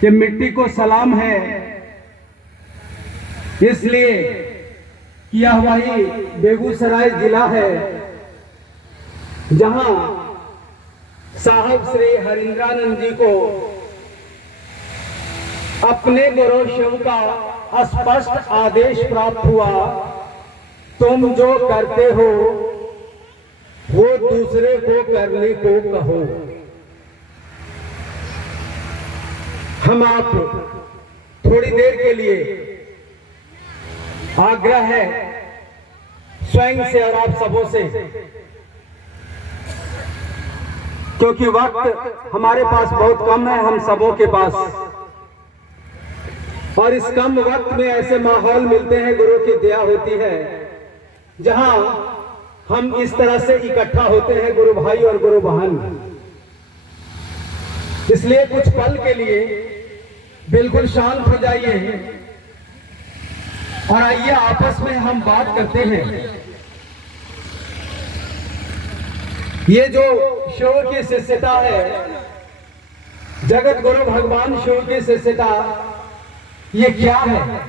कि मिट्टी को सलाम है, इसलिए कि यह वही बेगूसराय जिला है जहां साहब श्री हरिंद्रानंद जी को अपने गुरु शिव का स्पष्ट आदेश प्राप्त हुआ, तुम जो करते हो वो दूसरे को करने को कहो। हम आप थोड़ी देर के लिए आग्रह है स्वयं से और आप सबों से, क्योंकि वक्त हमारे पास बहुत कम है, हम सबों के पास, और इस कम वक्त में ऐसे माहौल मिलते हैं, गुरु की दया होती है, जहां हम इस तरह से इकट्ठा होते हैं गुरु भाई और गुरु बहन। इसलिए कुछ पल के लिए बिल्कुल शांत हो जाइए और आइए आपस में हम बात करते हैं। ये जो शिव की शिष्यता है, जगत गुरु भगवान शिव की शिष्यता, ये क्या है?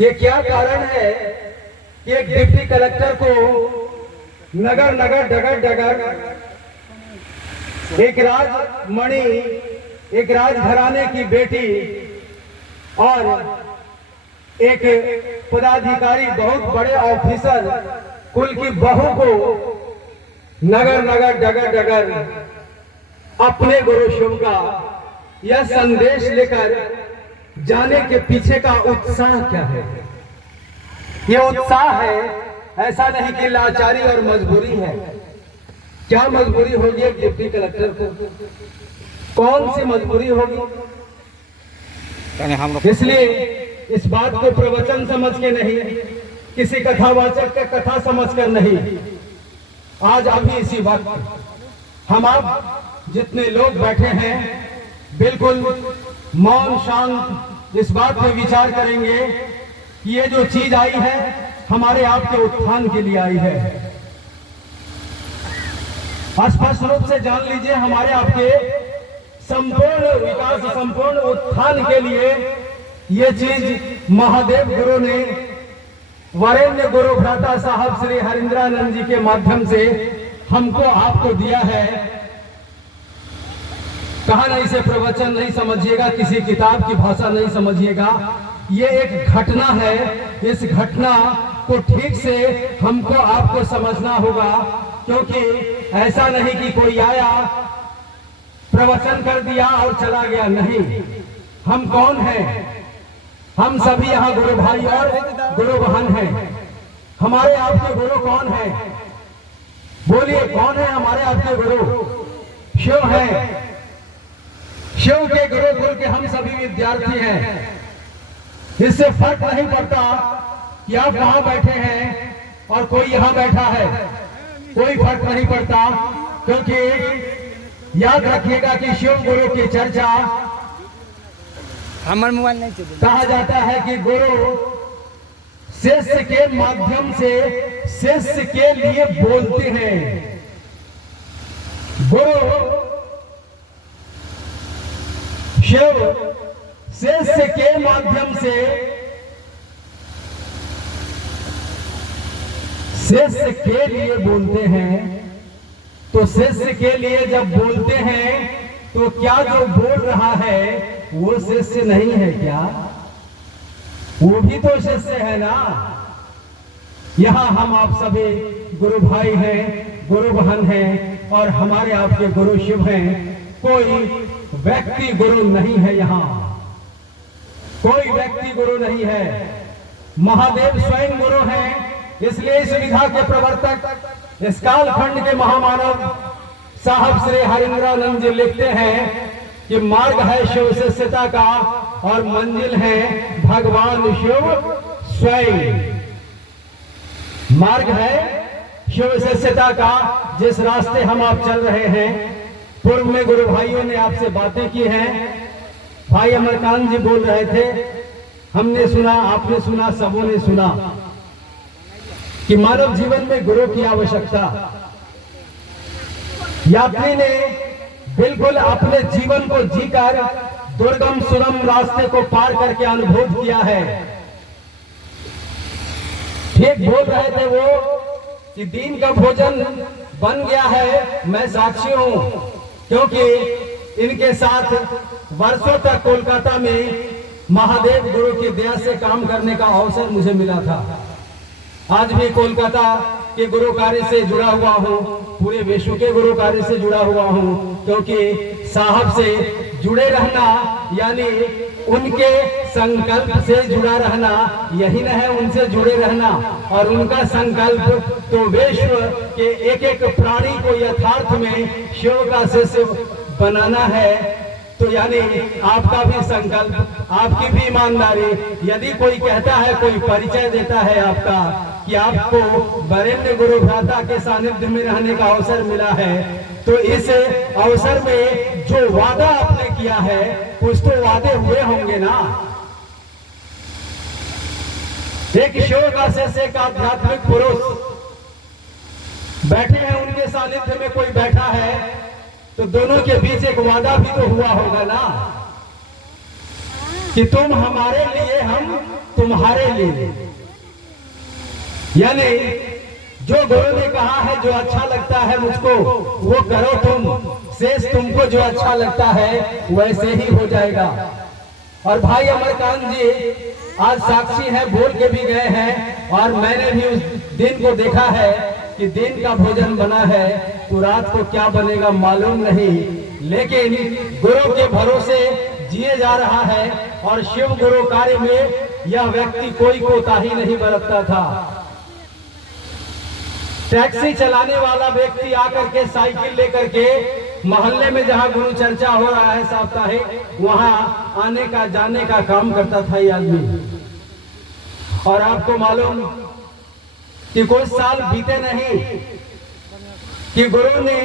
ये क्या कारण है कि एक डिप्टी कलेक्टर को नगर नगर डगर डगर एक राजमणि, एक राजघराने की बेटी और एक पदाधिकारी, बहुत बड़े ऑफिसर कुल की बहू को नगर नगर डगर डगर अपने गुरु शिव का यह संदेश लेकर जाने के पीछे का उत्साह क्या है? ये उत्साह है, ऐसा नहीं कि लाचारी और मजबूरी है। क्या मजबूरी होगी एक डिप्टी कलेक्टर को? कौन सी मजबूरी होगी? इसलिए इस बात को प्रवचन समझ के नहीं, किसी कथावाचक के कथा समझ कर नहीं, आज अभी इसी वक्त हम आप जितने लोग बैठे हैं बिल्कुल मौन शांत इस बात पे विचार करेंगे कि ये जो चीज आई है हमारे आपके उत्थान के लिए आई है। स्पष्ट रूप से जान लीजिए, हमारे आपके संपूर्ण विकास, संपूर्ण उत्थान के लिए ये चीज महादेव गुरु ने वरेण्य गुरु भ्राता साहब श्री हरिंद्रानंद जी के माध्यम से हमको आपको दिया है। कहा नहीं से प्रवचन नहीं समझिएगा, किसी किताब की भाषा नहीं समझिएगा, ये एक घटना है। इस घटना को ठीक से हमको आपको समझना होगा, क्योंकि ऐसा नहीं कि कोई आया प्रवचन कर दिया और चला गया। नहीं, हम कौन हैं? हम सभी यहाँ गुरु भाई और गुरु बहन हैं। हमारे आपके गुरु कौन है? बोलिए, कौन है हमारे आपके गुरु? शिव है। शिव के गुरुकुल के हम सभी विद्यार्थी हैं। इससे फर्क नहीं पड़ता कि आप वहां बैठे हैं और कोई यहां बैठा है, कोई फर्क नहीं पड़ता, क्योंकि याद रखिएगा कि शिव गुरु की चर्चा, हमारे मोबाइल नहीं चले, कहा जाता है कि गुरु शिष्य के माध्यम से शिष्य के लिए बोलते हैं। गुरु शिव शिष्य के माध्यम से शिष्य के लिए बोलते हैं। तो शिष्य के लिए जब बोलते हैं तो क्या जो बोल रहा है वो शिष्य नहीं है क्या? वो भी तो शिष्य है ना। यहाँ हम आप सभी गुरु भाई हैं, गुरु बहन हैं और हमारे आपके गुरु शिव हैं। कोई व्यक्ति गुरु नहीं है, यहाँ कोई व्यक्ति गुरु नहीं है। महादेव स्वयं गुरु हैं। इसलिए इस विधा के प्रवर्तक, इस कालखंड के महामानव साहब श्री हरिंद्रानंद जी लिखते हैं कि मार्ग है शिव शिष्यता का और मंजिल है भगवान शिव स्वयं। मार्ग है शिव शिष्यता का, जिस रास्ते हम आप चल रहे हैं। पूर्व में गुरु भाइयों ने आपसे बातें की हैं। भाई अमरकांत जी बोल रहे थे, हमने सुना, आपने सुना, सबों ने सुना कि मानव जीवन में गुरु की आवश्यकता। यात्री ने बिल्कुल अपने जीवन को जीकर दुर्गम सुगम रास्ते को पार करके अनुभूत किया है। ठीक बोल रहे थे वो कि दिन का भोजन बन गया है, मैं साक्षी हूं, क्योंकि इनके साथ वर्षों तक कोलकाता में महादेव गुरु की दया से काम करने का अवसर मुझे मिला था। आज भी कोलकाता के गुरु कार्य से जुड़ा हुआ हूँ, पूरे विश्व के गुरु कार्य से जुड़ा हुआ हूँ, क्योंकि साहब से जुड़े रहना यानी उनके संकल्प से जुड़ा रहना, यही न है उनसे जुड़े रहना। और उनका संकल्प तो विश्व के एक एक प्राणी को यथार्थ में शिव का शिष्य बनाना है। तो यानी आपका भी संकल्प, आपकी भी ईमानदारी, यदि कोई कहता है, कोई परिचय देता है आपका कि आपको वरेण्य गुरु भ्राता के सानिध्य में रहने का अवसर मिला है, तो इस अवसर में जो वादा आपने किया है कुछ तो वादे हुए होंगे ना। एक शिव का शिष्य, एक आध्यात्मिक पुरुष बैठे हैं, उनके सानिध्य में कोई बैठा है, तो दोनों के बीच एक वादा भी तो हुआ होगा ना कि तुम हमारे लिए, हम तुम्हारे लिए। यानी जो गुरु ने कहा है जो अच्छा लगता है मुझको वो करो तुम, शेष तुमको जो अच्छा लगता है वैसे ही हो जाएगा। और भाई अमरकांत जी आज साक्षी है, बोल के भी गए हैं, और मैंने भी उस दिन को देखा है कि दिन का भोजन बना है, तो रात को क्या बनेगा मालूम नहीं, लेकिन गुरु के भरोसे जिए जा रहा है। और शिव गुरु कार्य में यह व्यक्ति कोई कोताही नहीं बरतता था। टैक्सी चलाने वाला व्यक्ति आकर के साइकिल लेकर के मोहल्ले में जहां गुरु चर्चा हो रहा है साप्ताहिक, वहां आने का जाने का काम करता था ये आदमी। और आपको मालूम कि कुछ साल बीते नहीं कि गुरु ने